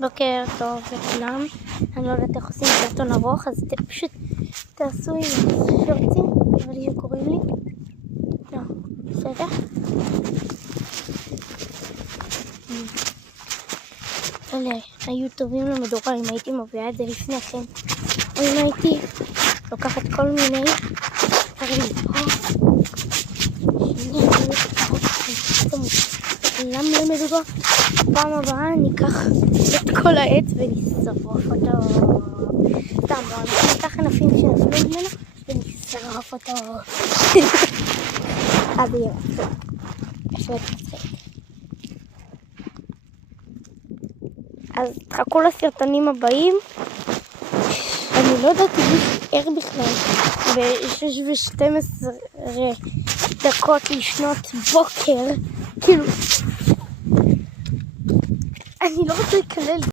בוקר טוב לכולם, אני לא יודעת איך עושים סרטון ארוך, אז פשוט תעשו עם שורצים, אבל לי שקוראים לי, לא, בסדר? אלה היו טובים למדורה אם הייתי מביאה את זה לפני כן, או אם הייתי לוקחת כל מיני למה למדורה? פעם הבאה ניקח את כל העץ ונשרוף אותו. סתם, בואו ניקח ענפים שנפלו ממנו ונשרוף אותו. אז יהיה מצחיק. אז תחכו לסרטונים הבאים. אני לא יודעת אם איך בכלל ב-6:12 לפנות בוקר, כאילו אני לא רוצה לקלל